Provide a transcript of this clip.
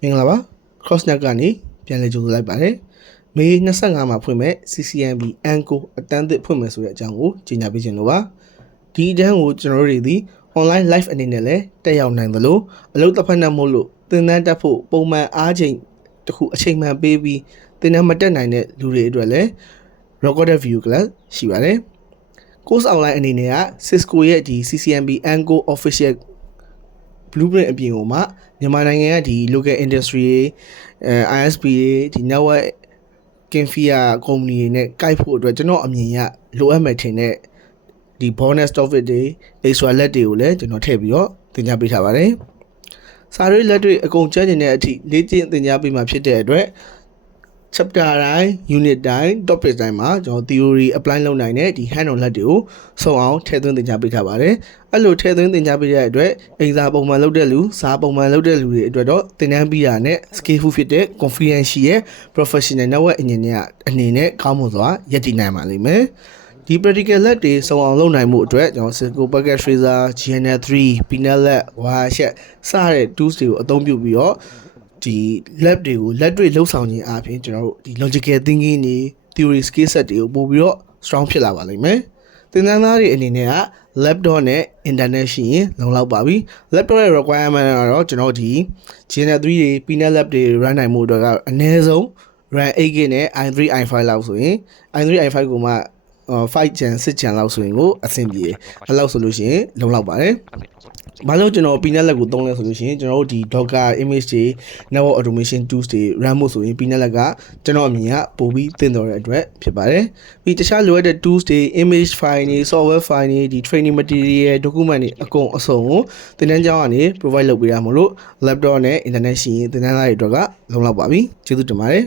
မင်္ဂလာပါ Crossnet ကနေပြန်လည်ကြိုဆိုလိုက်ပါတယ်မေ25မှာဖွင့်မဲ့ CCMB Anko အတန်းသစ်ဖွင့်မယ်ဆိုတဲ့အကြောင်းကိုကြေညာပေးခြင်းလို့ပါဒီအတန်းကိုကျွန်တော်တို့တွေဒီ online live အနေနဲ့လည်းတက်ရောက်နိုင်သလိုအလုပ်တစ်ဖက်နဲ့မို့လို့သင်တန်းတက်ဖို့ပုံမှန်အားချိန်တစ်ခုအချိန်မှန်ပေးပြီးသင်တန်းမတက်နိုင်တဲ့လူတွေအတွက်လည်း recorded video class ရှိပါတယ် course online အနေနဲ့က Cisco ရဲ့ဒီ CCMB Anko official blueprint အပြင်ကိုမှမြန်မာနိုင်ငံကဒီ local industry ISP ဒီ network Kinfia company တွေနဲ့ကိုက်ဖို့အတွက်ကျွန်တော်အမြင်ရလိုအပ်မယ်ထင်တဲ့ဒီ bonus topic တွေ extra လက်တွေကိုလည်းကျွန်တော်ထည့်ပြီးတော့သင်ကြားပေးထားပါတယ်စာရေးလက်တွေအကုန်ကျန်းကျင်တဲ့အထိလေ့ကျင့်သင်ကြားပေးမှာဖြစ်တဲ့အတွက် chapter တိုင်း unit တိုင်း topic တိုင်းမှာကျွန်တော် theory apply လုပ်နိုင်တဲ့ဒီ hand on လက်တွေကိုစုံအောင်ထည့်သွင်းသင်ကြားပေးထားပါတယ်အဲ့လိုထည့်သွင်းသင်ကြားပေးတဲ့အတွက် exam ပုံမှန်လုပ်တဲ့လူစာပုံမှန်လုပ်တဲ့လူတွေအတွက်တော့သင်တန်းပြီးတာနဲ့ skillful ဖြစ်တဲ့ confidence ရှိရဲ့ professional network engineer အနေနဲ့ကောင်းမွန်စွာရည်တည်နိုင်ပါလိမ့်မယ်ဒီ practical lab တွေစုံအောင်လုပ်နိုင်မှုအတွက်ကျွန်တော် Cisco Packet Tracer GNL3 Pinel Lab Wireshark စတဲ့ tools တွေကိုအသုံးပြုပြီးတော့ဒီ lab တွေကိုလက်တွေ့လှုပ်ဆောင်ခြင်းအပြင်ကျွန်တော်တို့ဒီ logical thinking တွေ theory skill set တွေကိုပို့ပြီးတော့ strong ဖြစ်လာပါလိမ့်မယ်သင်တန်းသားတွေအနေနဲ့က laptop နဲ့ internet ရှိရင်လုံလောက်ပါပြီ laptop ရဲ့ requirement ကတော့ကျွန်တော်ဒီ GNL3 တွေ Pinel Lab တွေ run နိုင်မှုအတွက်ကအနည်းဆုံး RAM 8GB နဲ့ i3 i5 လောက်ဆိုရင် i3 i5 ကိုမှ5 gen 6 gen လောက်ဆိုရင်ကိုအဆင်ပြေအဲ့လောက်ဆိုလို့ရှိရင်လုံလောက်ပါတယ်ဘာလို့ကျွန်တော် Pinel Lab ကိုသုံးလဲဆိုလို့ရှိရင်ကျွန်တော်တို့ဒီ Docker image တွေ network automation tools တွေ run ဖို့ဆိုရင် Pinel Lab ကကျွန်တော်အမြင်ကပို့ပြီးသင်တော်တဲ့အတွက်ဖြစ်ပါတယ်ပြီးတခြားလိုအပ်တဲ့ tools တွေ image file တွေ software file တွေဒီ training material document တွေအကုန်အစုံကိုသင်တန်းကျောင်းကနေ provide လုပ်ပေးရမလို့ laptop နဲ့ internet ရှိရင်သင်တန်းသားတွေအတွက်ကလုံလောက်ပါပြီကျေးဇူးတင်ပါတယ်